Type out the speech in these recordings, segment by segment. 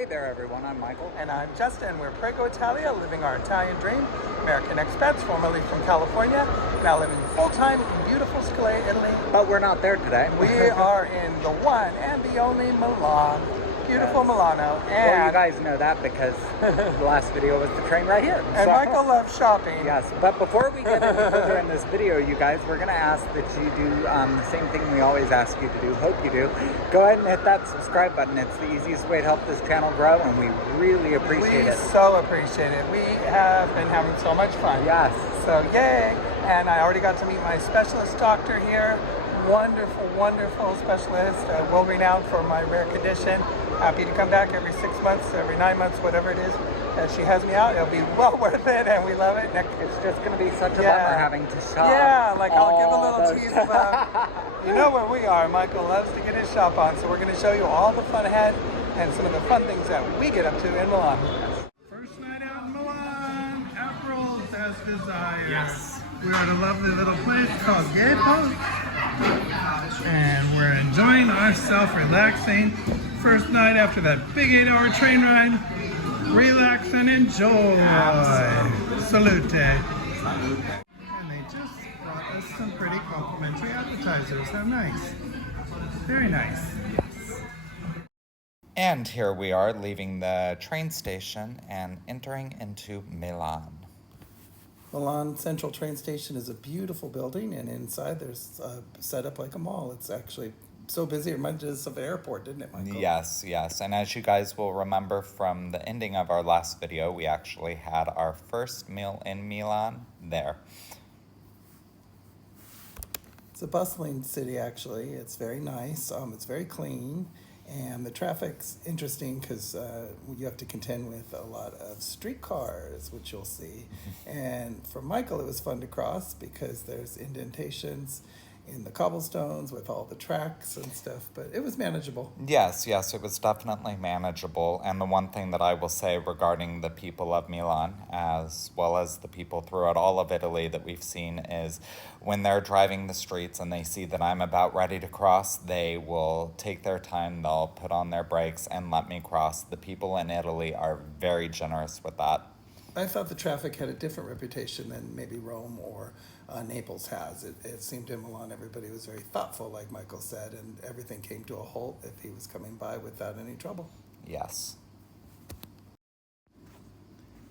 Hey there everyone, I'm Michael. And I'm Justin. We're Prego Italia, living our Italian dream. American expats, formerly from California, now living full-time in beautiful Scalea, Italy. But we're not there today. We are in the one and the only Milan. Beautiful Milano. And well, you guys know that because the last video was the train right here. And so, Michael loves shopping. Yes, but before we get any further in this video, you guys, we're going to ask that you do the same thing we always ask you to do, hope you do. Go ahead and hit that subscribe button. It's the easiest way to help this channel grow, and we really appreciate it. We so appreciate it. We have been having so much fun. Yes. So yay. And I already got to meet my specialist doctor here. Wonderful, wonderful specialist, world-renowned for my rare condition. Happy to come back every 6 months, every 9 months, whatever it is. She has me out. It'll be well worth it, and we love it. It's just going to be such a bummer having to shop. Yeah, like I'll give a little tease about, you know where we are. Michael loves to get his shop on, so we're going to show you all the fun ahead and some of the fun things that we get up to in Milan. First night out in Milan, Aperol's as desired. Yes. We're at a lovely little place called Galleria. And we're enjoying ourselves, relaxing. First night after that big 8-hour train ride. Relax and enjoy. Salute. And they just brought us some pretty complimentary appetizers. How nice. Very nice. And here we are leaving the train station and entering into Milan. Milan Central train station is a beautiful building, and inside there's set up like a mall. It's actually so busy, it reminded us of an airport, didn't it, Michael? Yes, yes. And as you guys will remember from the ending of our last video, we actually had our first meal in Milan there. It's a bustling city, actually. It's very nice. It's very clean. And the traffic's interesting because you have to contend with a lot of streetcars, which you'll see. And for Michael, it was fun to cross because there's indentations in the cobblestones with all the tracks and stuff, but it was manageable. Yes, yes, it was definitely manageable. And the one thing that I will say regarding the people of Milan, as well as the people throughout all of Italy that we've seen, is when they're driving the streets and they see that I'm about ready to cross, they will take their time, they'll put on their brakes and let me cross. The people in Italy are very generous with that. I thought the traffic had a different reputation than maybe Rome or Naples has. It seemed in Milan everybody was very thoughtful, like Michael said, and everything came to a halt if he was coming by without any trouble. Yes.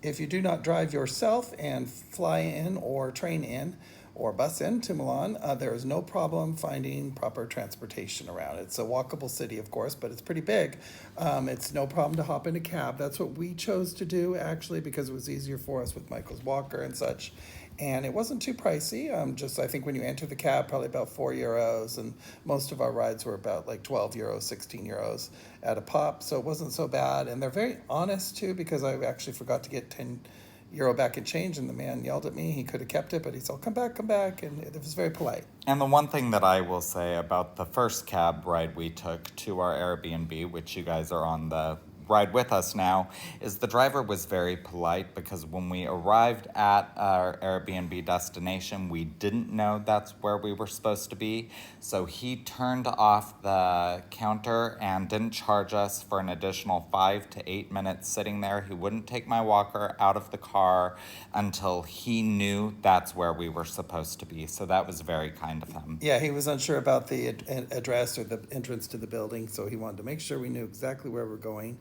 If you do not drive yourself and fly in or train in or bus into Milan, there is no problem finding proper transportation around. It's a walkable city, of course, but it's pretty big. It's no problem to hop in a cab. That's what we chose to do, actually, because it was easier for us with Michael's walker and such. And it wasn't too pricey. I think when you enter the cab, probably about €4. And most of our rides were about like €12, €16 at a pop. So it wasn't so bad. And they're very honest, too, because I actually forgot to get €10 back in change, and the man yelled at me. He could have kept it, but he said, come back, and it was very polite. And the one thing that I will say about the first cab ride we took to our Airbnb, which you guys are on the ride with us now, is the driver was very polite, because when we arrived at our Airbnb destination, we didn't know that's where we were supposed to be. So he turned off the counter and didn't charge us for an additional 5 to 8 minutes sitting there. He wouldn't take my walker out of the car until he knew that's where we were supposed to be. So that was very kind of him. Yeah, he was unsure about the address or the entrance to the building, so he wanted to make sure we knew exactly where we're going.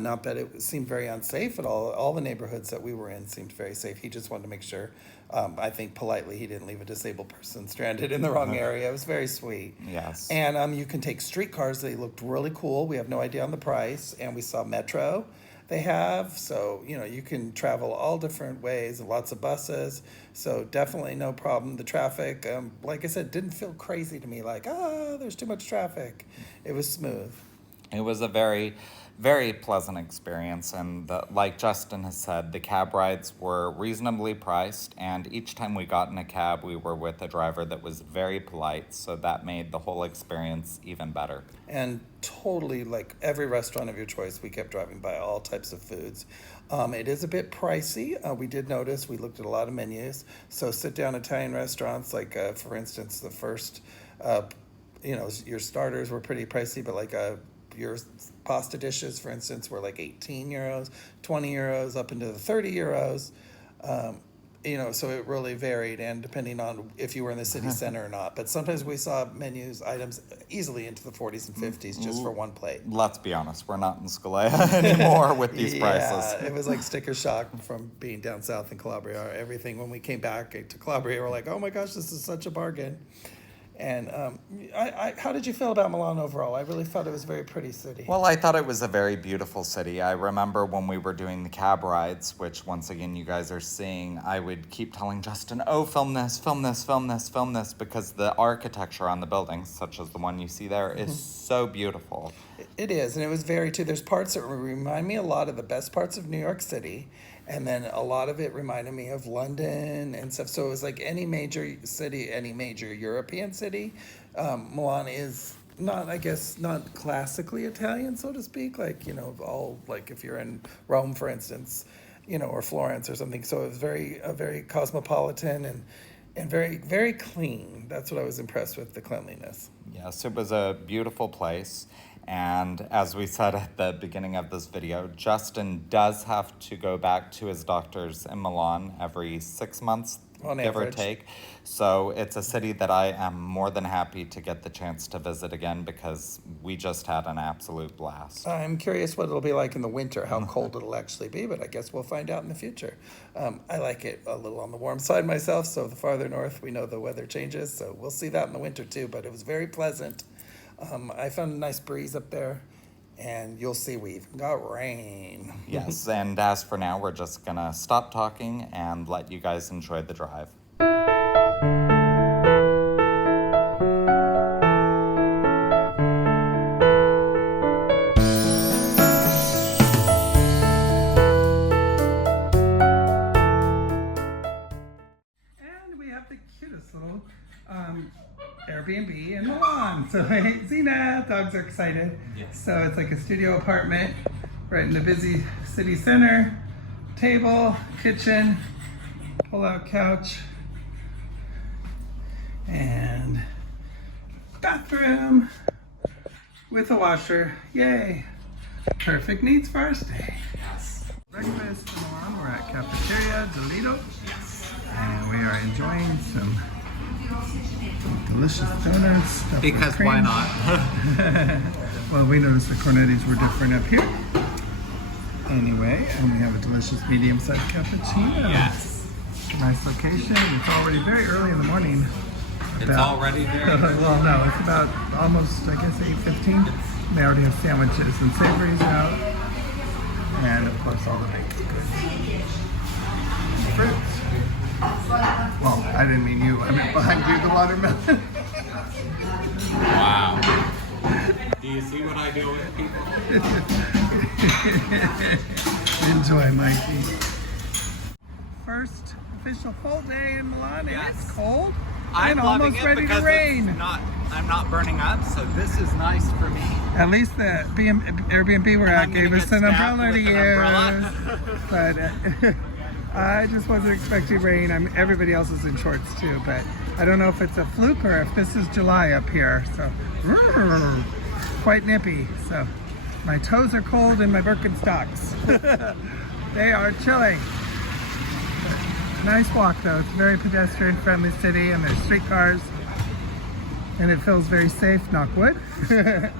Not that it seemed very unsafe at all. All the neighborhoods that we were in seemed very safe. He just wanted to make sure, I think politely, he didn't leave a disabled person stranded in the wrong area. It was very sweet. Yes. And you can take streetcars. They looked really cool. We have no idea on the price. And we saw metro they have. So, you can travel all different ways, lots of buses. So definitely no problem. The traffic, like I said, didn't feel crazy to me, like, there's too much traffic. It was smooth. It was a very, very pleasant experience, and like Justin has said, the cab rides were reasonably priced, and each time we got in a cab, we were with a driver that was very polite, so that made the whole experience even better. And totally, like every restaurant of your choice, we kept driving by all types of foods. It is a bit pricey. We did notice, we looked at a lot of menus, so sit-down Italian restaurants, like for instance, the first, your starters were pretty pricey, but like your pasta dishes, for instance, were like 18 euros, 20 euros, up into the 30 euros. You know, so it really varied, and depending on if you were in the city center or not. But sometimes we saw items easily into the 40s and 50s just for one plate. Let's be honest, we're not in Scalea anymore with these prices. Yeah, it was like sticker shock from being down south in Calabria. Everything, when we came back to Calabria, we're like, oh my gosh, this is such a bargain. And how did you feel about Milan overall? I really thought it was a very pretty city. Well, I thought it was a very beautiful city. I remember when we were doing the cab rides, which once again you guys are seeing, I would keep telling Justin, oh, film this, film this, film this, film this, because the architecture on the buildings, such as the one you see there, is so beautiful. It is, and it was very too. There's parts that remind me a lot of the best parts of New York City, and then a lot of it reminded me of London and stuff. So it was like any major city, any major European city. Milan is not, I guess, not classically Italian, so to speak. Like, you know, all like if you're in Rome, for instance, you know, or Florence or something. So it was very cosmopolitan and very, very clean. That's what I was impressed with, the cleanliness. Yes, it was a beautiful place. And as we said at the beginning of this video, Justin does have to go back to his doctors in Milan every 6 months, On give average. or take. So it's a city that I am more than happy to get the chance to visit again because we just had an absolute blast. I'm curious what it'll be like in the winter, how cold it'll actually be, but I guess we'll find out in the future. I like it a little on the warm side myself, so the farther north, we know the weather changes, so we'll see that in the winter too, but it was very pleasant. I found a nice breeze up there, and you'll see we even got rain. Yes, and as for now, we're just gonna stop talking and let you guys enjoy the drive. And we have the cutest little Airbnb in Milan. So hey, Zena, dogs are excited. Yes. So it's like a studio apartment right in the busy city center. Table, kitchen, pull-out couch, and bathroom with a washer. Yay! Perfect needs for our stay. Yes. Breakfast in Milan. We're at Cafeteria Delito. Yes. And we are enjoying some delicious donuts. stuffed with Because cream. why not? Well, we noticed the cornettis were different up here. Anyway, and we have a delicious medium-sized cappuccino. Yes. Nice location. It's already very early in the morning. It's already there. Well, no, it's about almost, I guess, 8:15. They already have sandwiches and savories out. And, of course, all the baked goods. And fruits. Well, I didn't mean you. I meant behind you, the watermelon. Wow. Do you see what I do with people? Enjoy, Mikey. First official full day in Milan, and Yes. it's cold I'm and loving almost it ready because to rain. I'm not burning up, so this is nice for me. At least the Airbnb we're at I'm gonna gave us get an stabbed umbrella to with an use. But I just wasn't expecting rain. Everybody else is in shorts too, but I don't know if it's a fluke or if this is July up here. So quite nippy. So my toes are cold in my Birkenstocks. They are chilly. Nice walk though. It's a very pedestrian friendly city and there's streetcars and it feels very safe, knock wood. So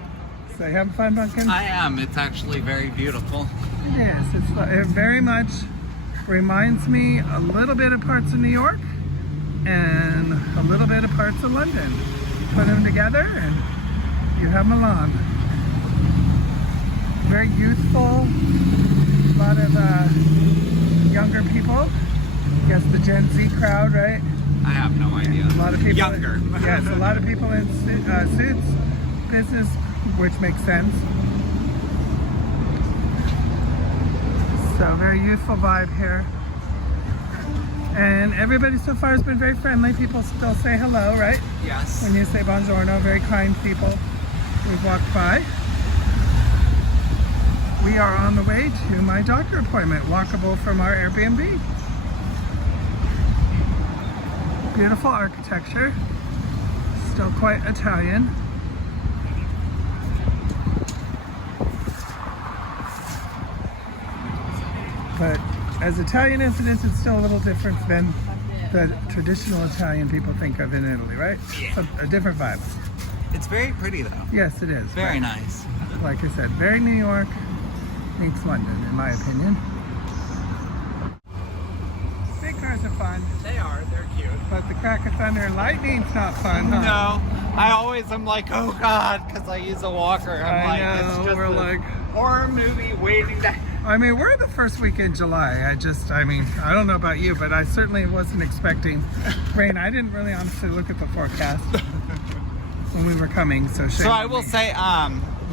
you having fun, Duncan? I am. It's actually very beautiful. It is. It very much reminds me a little bit of parts of New York and a little bit of parts of London. Put them together and you have Milan. Very youthful, a lot of younger people. I guess the Gen Z crowd, right? I have no idea. A lot of people. Younger. Yes, a lot of people in suits, business, which makes sense. So very youthful vibe here. And everybody so far has been very friendly. People still say hello, right? Yes. When you say buongiorno, very kind people we've walked by. We are on the way to my doctor appointment, walkable from our Airbnb. Beautiful architecture, still quite Italian. But as Italian as it is, it's still a little different than the traditional Italian people think of in Italy, right? Yeah. A different vibe. It's very pretty though. Yes, it is. Very nice. Like I said, very New York meets London, in my opinion. Big cars are fun, They are. They're cute. but the crack of thunder and lightning's not fun, huh? No, I always am like, oh God, because I use a walker. I know, it's just we're a like- horror movie waiting to. I mean, we're the first week in July. I don't know about you, but I certainly wasn't expecting rain. I didn't really honestly look at the forecast when we were coming, so shame So I on will me. say,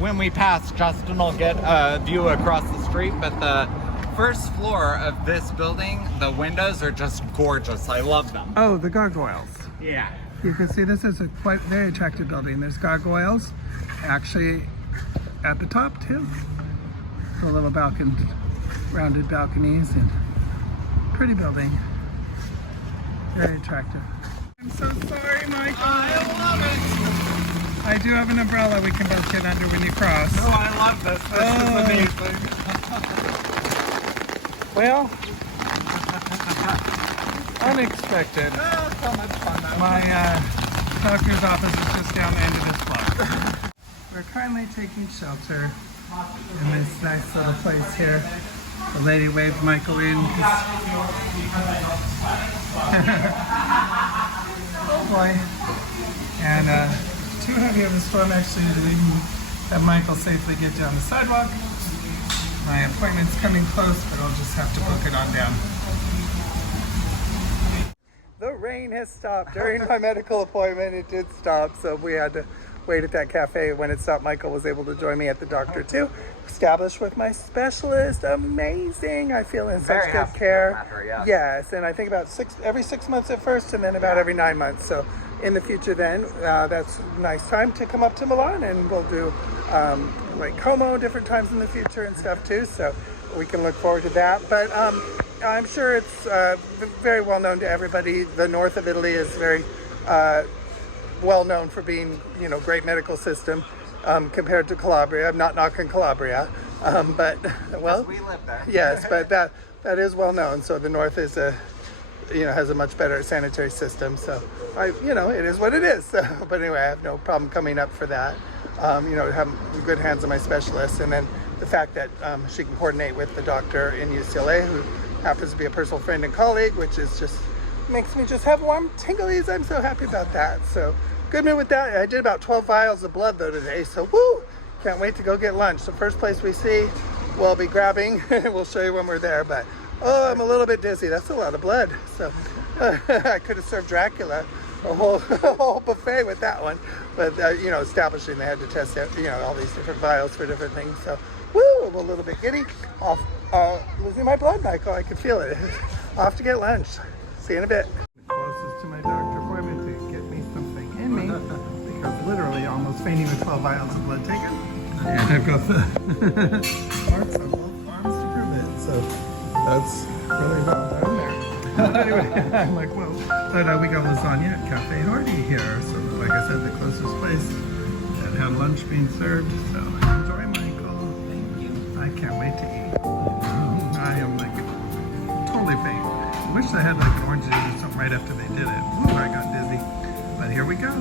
when we pass, Justin will get a view across the street, but the first floor of this building, the windows are just gorgeous. I love them. Oh, the gargoyles. Yeah. You can see this is a quite very attractive building. There's gargoyles actually at the top too. The little rounded balconies, and pretty building. Very attractive. I'm so sorry, Michael. I love it. I do have an umbrella we can both get under when you cross. Oh, I love this. This Oh. is amazing. Well, unexpected. Oh, so much fun. My doctor's office is just down the end of this block. We're currently taking shelter in this nice little place here. The lady waved Michael in. Oh boy. And too heavy of a storm actually to even have Michael safely get down the sidewalk. My appointment's coming close, but I'll just have to book it on down. The rain has stopped. During my medical appointment, it did stop, so we had to wait at that cafe. When it stopped, Michael was able to join me at the doctor too. Established with my specialist. Amazing. I feel in Very such good happy care. with her, yeah. Yes, and I think about every 6 months at first, and then about every 9 months. So in the future then, that's a nice time to come up to Milan, and we'll do like Como different times in the future and stuff too. So we can look forward to that. But I'm sure it's very well known to everybody. The north of Italy is very well known for being, great medical system compared to Calabria. I'm not knocking Calabria, but well, We live there. yes, but that is well known. So the north is has a much better sanitary system. So it is what it is. So, but anyway, I have no problem coming up for that. Have good hands on my specialist, and then the fact that she can coordinate with the doctor in UCLA, who happens to be a personal friend and colleague, which is just makes me just have warm tinglies. I'm so happy about that. So good mood with that. I did about 12 vials of blood though today, so woo! Can't wait to go get lunch. The first place we see, we'll be grabbing. We'll show you when we're there. But I'm a little bit dizzy. That's a lot of blood. So I could have served Dracula a whole buffet with that one. But establishing they had to test all these different vials for different things. So woo! I'm a little bit giddy. Off losing my blood, Michael. I can feel it. Off to get lunch. See you in a bit. Closest to my doctor appointment to get me something in me, because literally almost fainting with 12 vials of blood taken. And I've got the marks on both arms to prove it. So that's really well done there. Anyway, I'm like, well, but we got lasagna at Cafe Hardy here. So like I said, the closest place that had lunch being served. So enjoy, Michael. Thank you. I can't wait to eat. I am like totally faint. I wish I had like orange juice or something right after they did it. Ooh, I got dizzy. But here we go.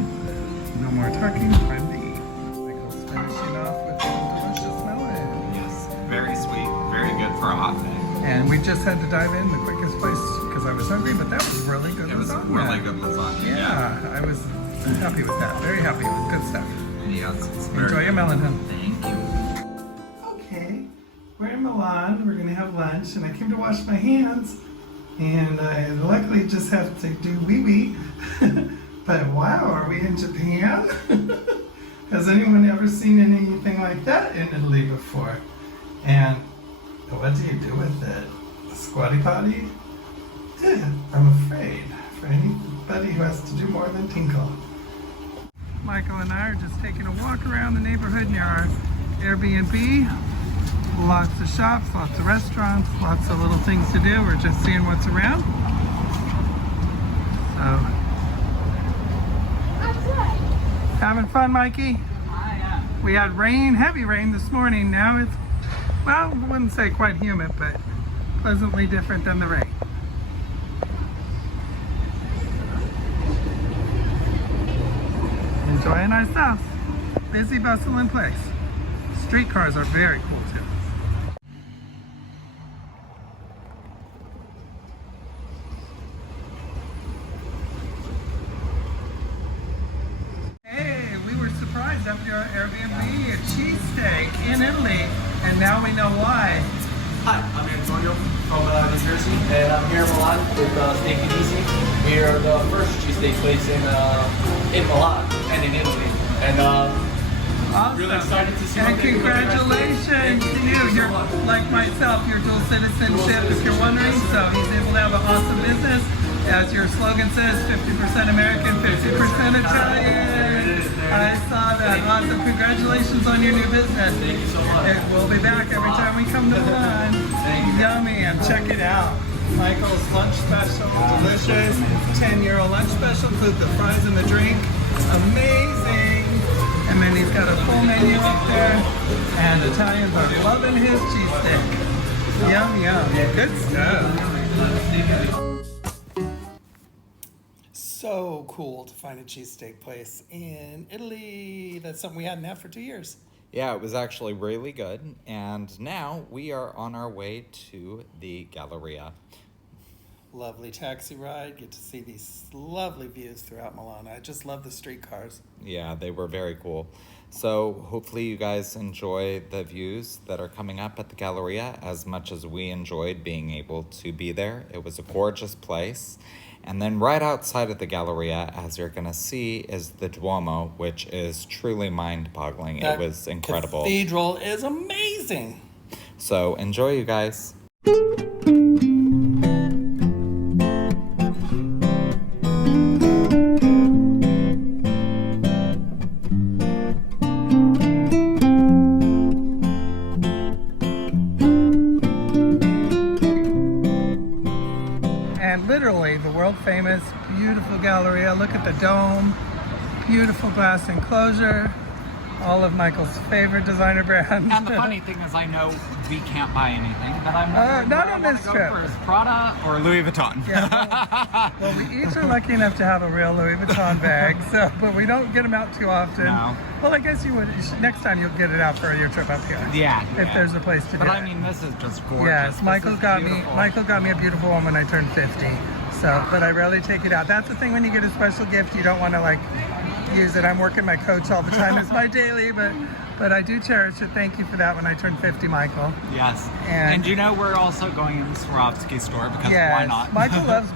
No more talking, time to eat. Michael's finishing off with some delicious melon. Yes, very sweet, very good for a hot day. And we just had to dive in the quickest place because I was hungry, but that was really good. It was lasagna. really good lasagna. Yeah, I was happy with that. Very happy with good stuff. Yes, it's very Enjoy your good. melon, hun. Thank you. Okay, we're in Milan. We're gonna have lunch, and I came to wash my hands, and I luckily just have to do wee-wee. But wow, are we in Japan? Has anyone ever seen anything like that in Italy before? And what do you do with it? A squatty potty? Yeah, I'm afraid for anybody who has to do more than tinkle. Michael and I are just taking a walk around the neighborhood near our Airbnb. Lots of shops, lots of restaurants, lots of little things to do. We're just seeing what's around. So, having fun, Mikey? We had rain, heavy rain this morning. Now it's, well, I wouldn't say quite humid, but pleasantly different than the rain. Enjoying ourselves. Busy, bustling place. Streetcars are very cool too. Hey, we were surprised after our Airbnb, a cheesesteak in Italy, and now we know why. Hi, I'm Antonio from New Jersey, and I'm here in Milan with Steak and Easy. We are the first cheesesteak place in Milan and in Italy, and Awesome. really excited to see. And congratulations to you. You're like myself, you're dual citizenship if you're wondering, so he's able to have an awesome business. As your slogan says, 50% American, 50% Italian. I saw that. Awesome. Congratulations on your new business. Thank you so much. We'll be back every time we come to Milan. Yummy, and check it out. Michael's lunch special, delicious. 10-euro lunch special, includes the fries and the drink. Amazing. And then he's got a full menu up there. And Italians are loving his cheesesteak. Yum, yum. Good stuff. So cool to find a cheesesteak place in Italy. That's something we hadn't had for 2 years. Yeah, it was actually really good. And now we are on our way to the Galleria. Lovely taxi ride. Get to see these lovely views throughout Milan. I just love the streetcars. Yeah, they were very cool. So hopefully you guys enjoy the views that are coming up at the Galleria as much as we enjoyed being able to be there. It was a gorgeous place. And then right outside of the Galleria, as you're going to see, is the Duomo, which is truly mind-boggling. It was incredible. Cathedral is amazing. So enjoy, you guys. And literally the world famous, beautiful Galleria. Look at the dome, beautiful glass enclosure, all of Michael's favorite designer brands. And the funny thing is, I know we can't buy anything, but I'm wondering not where on I wanna this go trip. first, Prada or Louis Vuitton? Yeah, well, we each are lucky enough to have a real Louis Vuitton bag, so but we don't get them out too often. No. Well, I guess you would. Next time you'll get it out for your trip up here. Yeah. If there's a place to But do I it. mean, this is just gorgeous. Yes, This Michael is got me. beautiful. Michael got me a beautiful one when I turned 50. So, but I rarely take it out. That's the thing when you get a special gift, you don't want to like use it. I'm working my coach all the time. It's my daily, but I do cherish it. Thank you for that when I turned 50, Michael. Yes. And- And you know, we're also going in the Swarovski store because Yes, why not? Michael loves.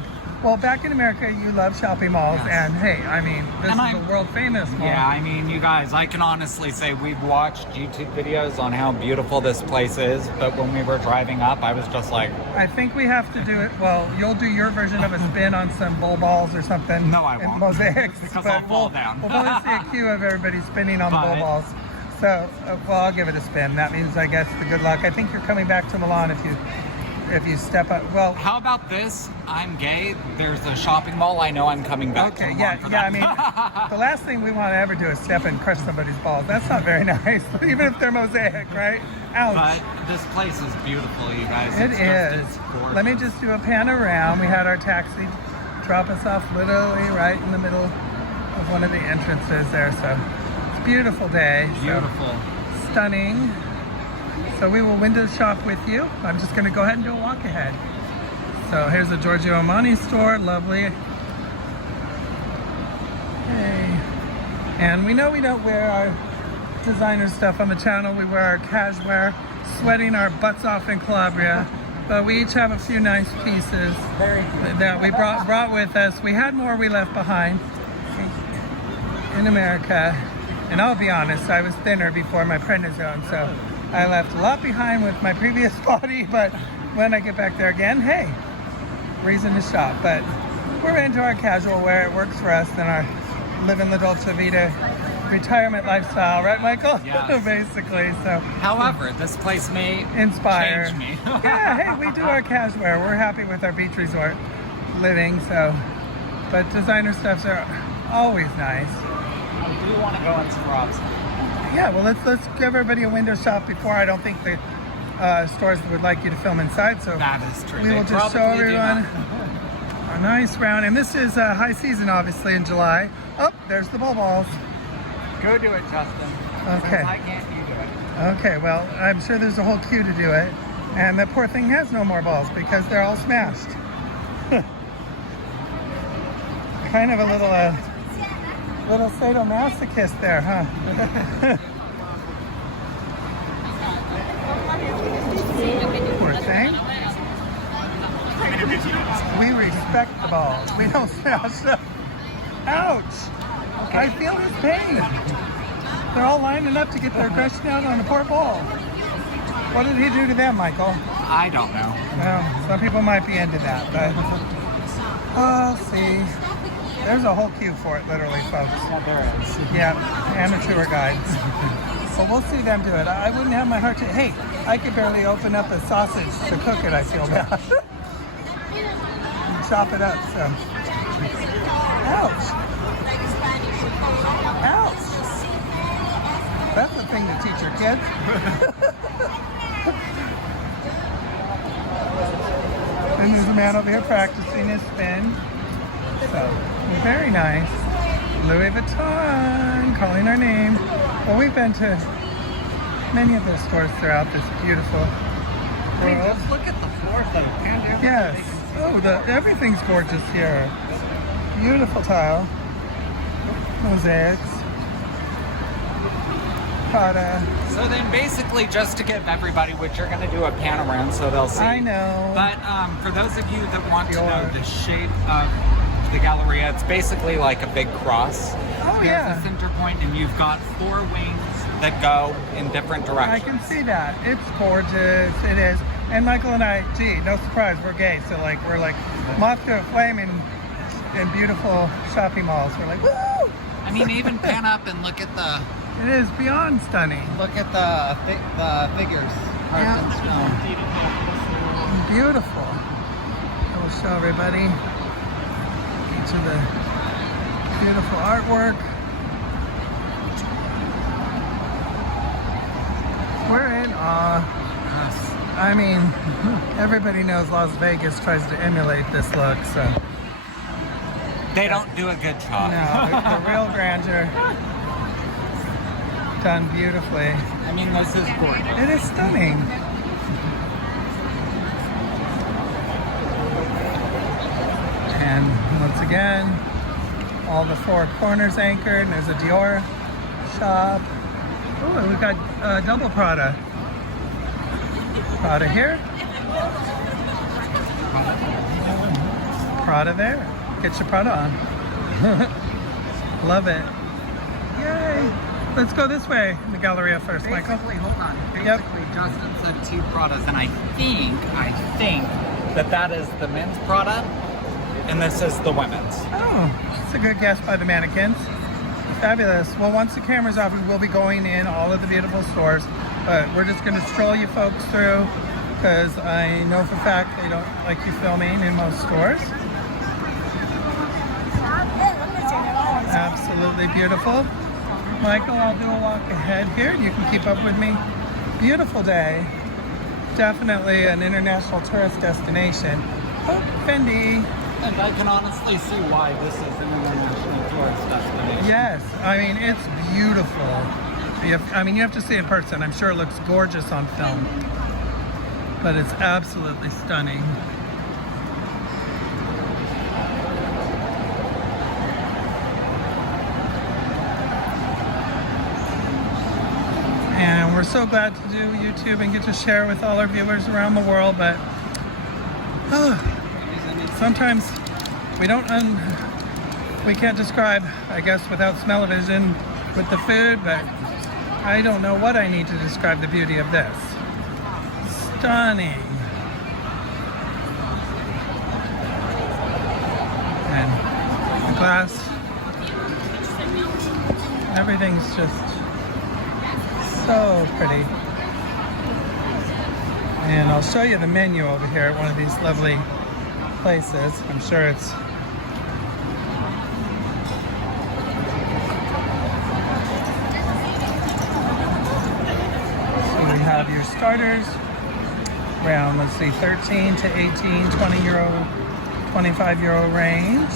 Well, back in America, you love shopping malls, Yes. and hey, I mean, this And is I'm- a world famous mall. Yeah, I mean, you guys, I can honestly say we've watched YouTube videos on how beautiful this place is, but when we were driving up, I was just like, I think we have to do it. Well, you'll do your version of a spin on some bull balls or something. No, I and won't. Mosaics, Because but I'll fall down. We'll probably see a queue of everybody spinning on the bull But- balls. So, well, I'll give it a spin. That means, I guess, the good luck. I think you're coming back to Milan if you step up. Well, how about this? I'm gay. There's a shopping mall. I know I'm coming back to okay, Milan for yeah. I that. mean, the last thing we want to ever do is step and crush somebody's balls. That's not very nice, even if they're mosaic, right? Ouch. But this place is beautiful, you guys. It It's is. Just, it's gorgeous. Let me just do a pan around. We had our taxi drop us off literally right in the middle of one of the entrances there. So it's a beautiful day. So Beautiful. stunning. So we will window shop with you. I'm just going to go ahead and do a walk ahead. So here's the Giorgio Armani store. Lovely. Hey. And we know we don't wear our designer stuff on the channel. We wear our cashmere, sweating our butts off in Calabria. But we each have a few nice pieces that we brought with us. We had more we left behind in America. And I'll be honest, I was thinner before my prednisone, so I left a lot behind with my previous body. But when I get back there again, hey, reason to shop. But we're into our casual wear. It works for us and our living the Dolce Vita retirement lifestyle, right, Michael? Yes. Basically, so However, this place may inspire. change me. Yeah, hey, we do our casual wear. We're happy with our beach resort living, so. But designer stuffs are always nice. I do want to go into Swarovski. Yeah, well, let's give everybody a window shop before. I don't think the stores that would like you to film inside. So That is true. we will They just show probably do everyone not. a nice round. And this is high season, obviously, in July. Oh, there's the balls. Go do it, Justin. Okay. Since I can't, you do it. Okay, well, I'm sure there's a whole queue to do it. And that poor thing has no more balls because they're all smashed. Kind of a little sadomasochist there, huh? Poor thing. We respect the balls. We don't smash them. Ouch! I feel his pain. They're all lining up to get their aggression out on the poor ball. What did he do to them, Michael? I don't know. Well, some people might be into that, but see. There's a whole queue for it, literally, folks. Yeah, there is. Yeah, and a tour guide. But we'll see them do it. I wouldn't have my heart to. Hey, I could barely open up a sausage to cook it. I feel bad. And chop it up. So, ouch, ouch. That's the thing to teach your kids. And there's a man over here practicing his spin. So, very nice. Louis Vuitton, calling our name. Well, we've been to many of those stores throughout this beautiful Hey, world. just look at the floor, though. Can't do Yes. Oh, everything's gorgeous here. Beautiful tile. Mosaics. Prada. So then basically just to give everybody, which you're going to do a pan around so they'll see. I know. But for those of you that want to know Dior. the shape of the Galleria, it's basically like a big cross. Oh, There's yeah. the center point, and you've got 4 wings that go in different I directions. can see that. It's gorgeous. It is. And Michael and I, gee, no surprise, we're gay. So like, we're like moth to a flame in beautiful shopping malls. We're like, woo! I mean, even pan up and look at the It is beyond stunning. the figures. Yeah. Carved in stone. Beautiful. I will show everybody each of the beautiful artwork. We're in awe. I mean, everybody knows Las Vegas tries to emulate this look, so. They don't do a good job. No, the real grandeur. Done beautifully. I mean, this is gorgeous. It is stunning. And once again, all the 4 corners anchored. And there's a Dior shop. Oh, we've got double Prada. Prada here. Prada there. Get your Prada on. Love it. Yay. Let's go this way, the Galleria first, Michael. Basically, hold on. Yep. Basically, Justin said 2 Pradas, and I think that is the men's Prada, and this is the women's. Oh, it's a good guess by the mannequins. Fabulous. Well, once the camera's off, we will be going in all of the beautiful stores, but we're just going to stroll you folks through because I know for a fact they don't like you filming in most stores. Absolutely beautiful. Michael, I'll do a walk ahead here. You can keep up with me. Beautiful day. Definitely an international tourist destination. Oh, Fendi. And I can honestly see why this is an international tourist destination. Yes, I mean, it's beautiful. You have to see it in person. I'm sure it looks gorgeous on film. But it's absolutely stunning. And we're so glad to do YouTube and get to share with all our viewers around the world, but sometimes we can't describe, I guess, without smell-o-vision with the food, but I don't know what I need to describe the beauty of this. Stunning. And the glass, everything's just so pretty. And I'll show you the menu over here at one of these lovely places. I'm sure it's so we have your starters, around, let's see, 13 to 18, 20 euro, 25 euro range.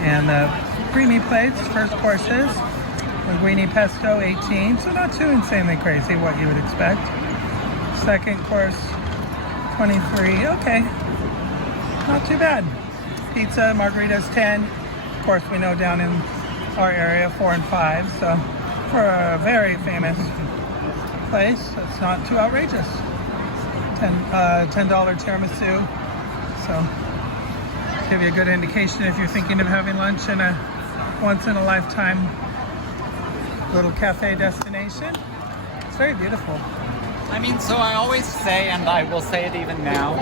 And the creamy plates, first courses, linguine pesto, 18, so not too insanely crazy, what you would expect. Second course, 23, okay, not too bad. Pizza, margaritas, 10. Of course, we know down in our area, 4 and 5, so for a very famous place, it's not too outrageous. $10 tiramisu, so give you a good indication if you're thinking of having lunch in a once-in-a-lifetime little cafe destination. It's very beautiful. I mean, so I always say, and I will say it even now,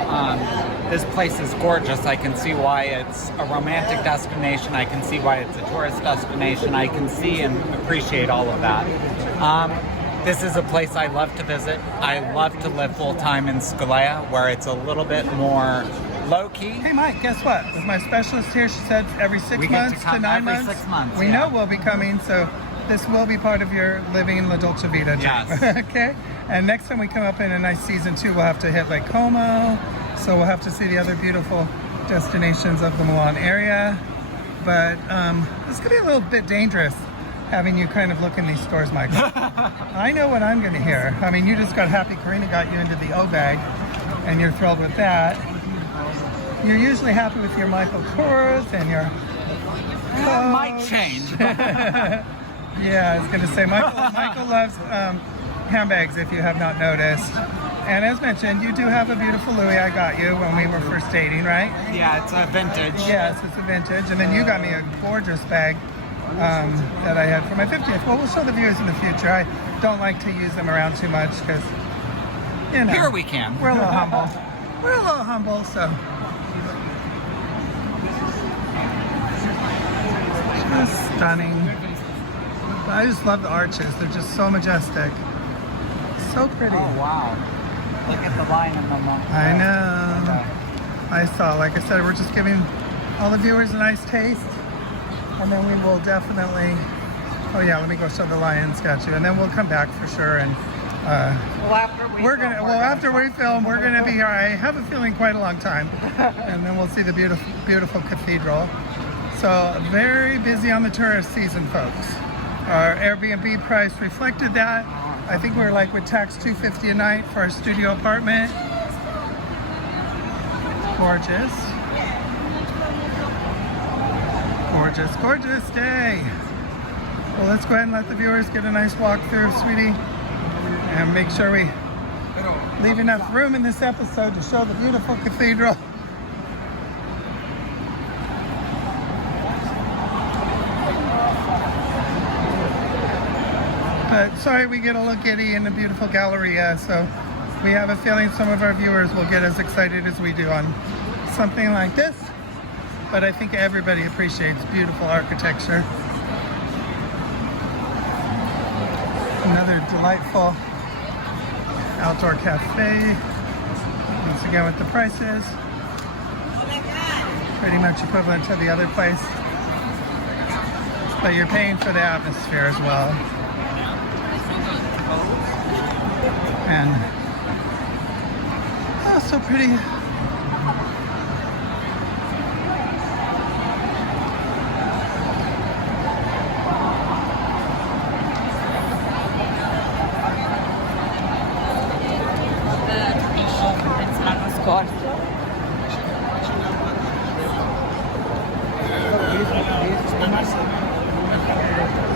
this place is gorgeous. I can see why it's a romantic destination. I can see why it's a tourist destination. I can see and appreciate all of that. This is a place I love to visit. I love to live full-time in Scalea, where it's a little bit more low-key. Hey Mike, guess what? With my specialist here, she said every 6 months to 9 months. 6 months. We know we'll be coming, so this will be part of your living La Dolce Vita trip. Yes. Okay? And next time we come up in a nice season too, we'll have to hit Lake Como, so we'll have to see the other beautiful destinations of the Milan area. But it's gonna be a little bit dangerous having you kind of look in these stores, Michael. I know what I'm gonna hear. I mean, you just got happy Karina got you into the O bag, and you're thrilled with that. You're usually happy with your Michael Kors and your Might change. Yeah, I was gonna say Michael loves handbags, if you have not noticed. And as mentioned, you do have a beautiful Louis I got you when we were first dating, right? Yeah, it's a vintage. Yes, it's a vintage. And then you got me a gorgeous bag that I had for my 50th. Well, we'll show the viewers in the future. I don't like to use them around too much because, you know. Here we can. We're a little humble. We're a little humble, so. Just stunning. I just love the arches. They're just so majestic. So pretty. Oh, wow. Look at the line in the I know. I saw, like I said, we're just giving all the viewers a nice taste. And then we will definitely, oh yeah, let me go show the lion statue. And then we'll come back for sure. And after we film, we're gonna be here. I have a feeling quite a long time. And then we'll see the beautiful, beautiful cathedral. So very busy on the tourist season, folks. Our Airbnb price reflected that. I think we're like with tax $250 a night for our studio apartment. Gorgeous. Gorgeous, gorgeous day. Well, let's go ahead and let the viewers get a nice walk through, sweetie. And make sure we leave enough room in this episode to show the beautiful cathedral. But sorry we get a little giddy in the beautiful Galleria, so we have a feeling some of our viewers will get as excited as we do on something like this. But I think everybody appreciates beautiful architecture. Another delightful outdoor cafe. Once again with the prices. Pretty much equivalent to the other place. But you're paying for the atmosphere as well. And oh, so pretty.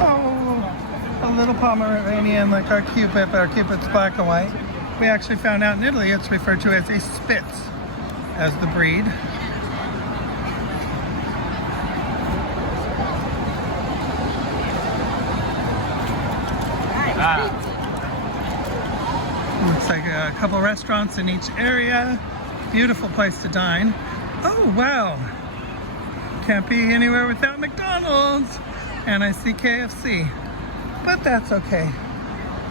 Oh, a little Pomeranian like our Cupid, but our Cupid's black and white. We actually found out in Italy it's referred to as a Spitz as the breed. Looks like a couple restaurants in each area. Beautiful place to dine. Oh, wow. Can't be anywhere without McDonald's. And I see KFC. But that's okay.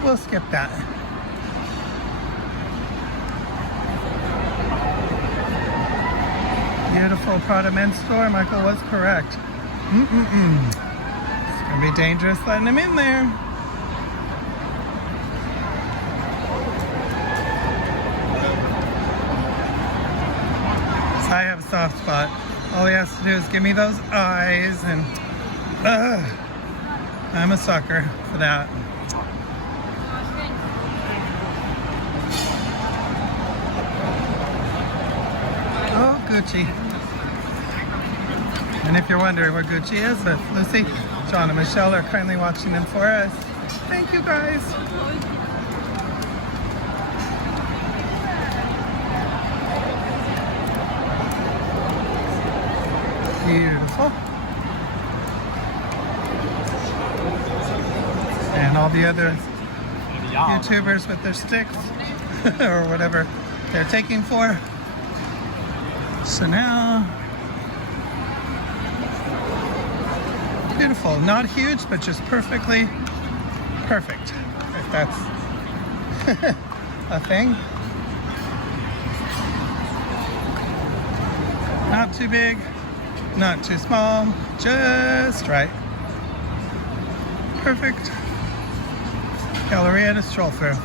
We'll skip that. Beautiful Prada men's store. Michael was correct. It's gonna be dangerous letting him in there. soft spot. All he has to do is give me those eyes, and I'm a sucker for that. Oh, Gucci. And if you're wondering where Gucci is, Lucy, John, and Michelle are kindly watching them for us. Thank you, guys. Beautiful. And all the other YouTubers with their sticks or whatever they're taking for. So now, beautiful. Not huge, but just perfectly perfect, if that's a thing. Not too big, not too small, just right. Perfect. Galleria to stroll through.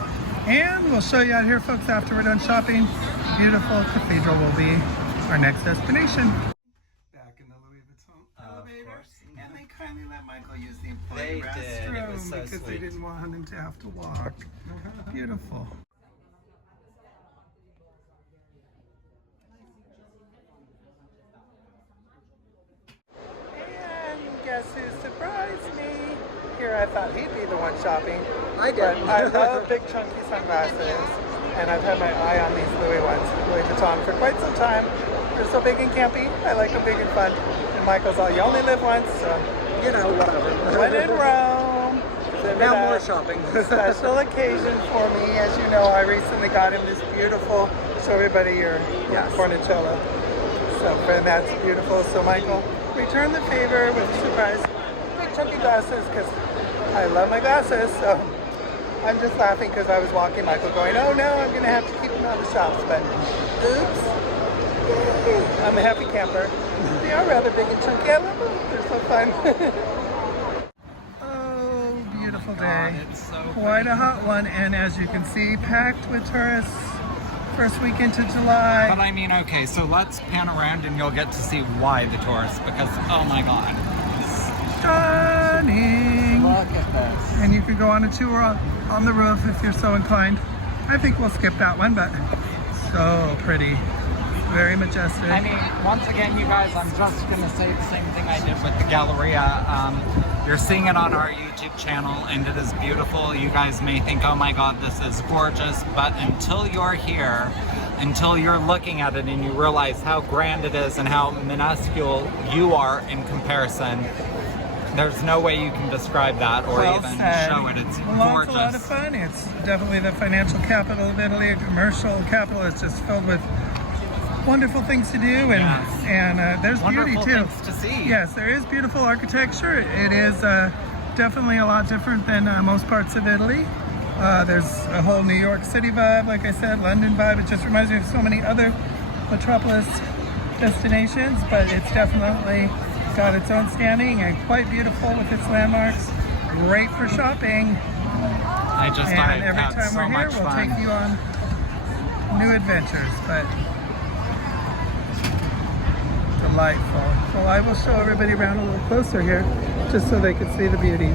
And we'll show you out here, folks, after we're done shopping. Beautiful cathedral will be our next destination. Back in the Louis Vuitton elevator. And they kindly let Michael use the employee restroom because they didn't want him to have to walk. Beautiful. And guess who surprised me? Here I thought he'd be the one shopping. I did. I love big chunky sunglasses, and I've had my eye on these Louis ones, Louis Vuitton, for quite some time. They're so big and campy. I like them big and fun. And Michael's all, you only live once, so You know, whatever. when in Rome. Now more shopping. Special occasion for me. As you know, I recently got him this beautiful, show everybody your cornicella. So, and that's beautiful. So Michael, return the favor with a surprise big chunky glasses, because I love my glasses. So I'm just laughing because I was walking Michael going, oh no, I'm going to have to keep him out of the shops. But oops. I'm a happy camper. They are rather big and chunky. I love them. They're so fun. Oh, beautiful day. It's so Quite a hot one, and as you can see, packed with tourists. First week into July. But I mean, okay, so let's pan around and you'll get to see why the tourists, because, oh my god. Stunning. Look at this. And you can go on a tour on the roof if you're so inclined. I think we'll skip that one, but so pretty. Very majestic. I mean, once again, you guys, I'm just going to say the same thing I did with the Galleria. You're seeing it on our YouTube channel, and it is beautiful. You guys may think, oh my god, this is gorgeous, but until you're here, until you're looking at it and you realize how grand it is and how minuscule you are in comparison, there's no way you can describe that or Well even said. show it. It's Milan's gorgeous. a lot of fun. It's definitely the financial capital of Italy, a commercial capital. It's just filled with wonderful things to do, and Yes. and there's Wonderful beauty too. things to see. Yes, there is beautiful architecture. It is definitely a lot different than most parts of Italy. There's a whole New York City vibe, like I said, London vibe. It just reminds me of so many other metropolis destinations, but it's definitely got its own standing and quite beautiful with its landmarks. Great for shopping. I've And every had time so we're here, much we'll fun. take you on new adventures, but delightful. Well, I will show everybody around a little closer here, just so they can see the beauty.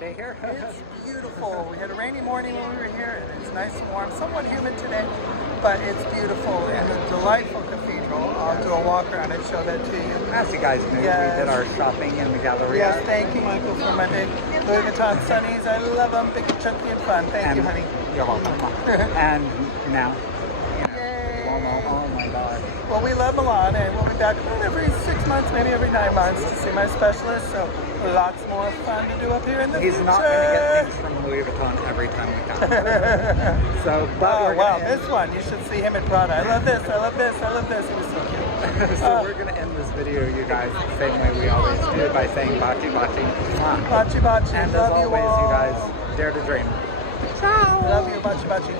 day here? It's beautiful. We had a rainy morning when we were here, and it's nice and warm. Somewhat humid today, but it's beautiful. And a delightful cathedral. I'll do a walk around and show that to you. As you guys knew, Yes. we did our shopping in the Galleria. Yes, thank you, Michael, for my big Louis Vuitton sunnies. I love them, big, chunky, and fun. Thank you, honey. You're welcome. And now, Yay. Duomo. Oh my God. Well, we love Milan, and we'll be back about every 6 months, maybe every 9 months to see my specialist. So lots more fun to do up here in the He's future. not going to get things from Louis Vuitton every time we come. So, but Oh, we're wow, gonna this one. You should see him in Prada. I love this, I love this, I love this. He was so cute. so we're going to end this video, you guys, the same way we always do, by saying baci baci. Mwah. Baci baci. And as Love always, you all. you guys, dare to dream. Love you, baci baci.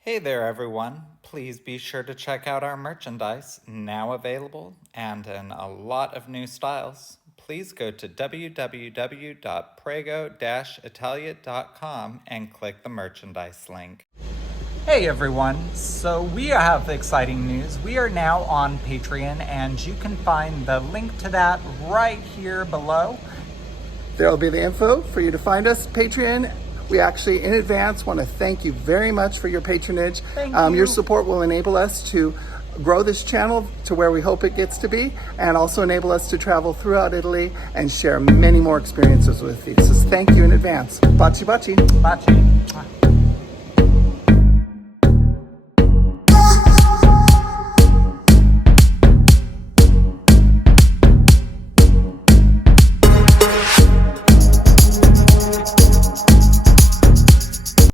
Hey there, everyone. Please be sure to check out our merchandise, now available and in a lot of new styles. Please go to www.prego-italia.com and click the merchandise link. Hey everyone, so we have exciting news. We are now on Patreon, and you can find the link to that right here below. There will be the info for you to find us, Patreon. We actually, in advance, want to thank you very much for your patronage. Thank you. Your support will enable us to grow this channel to where we hope it gets to be, and also enable us to travel throughout Italy and share many more experiences with you. So thank you in advance. Baci baci. Baci.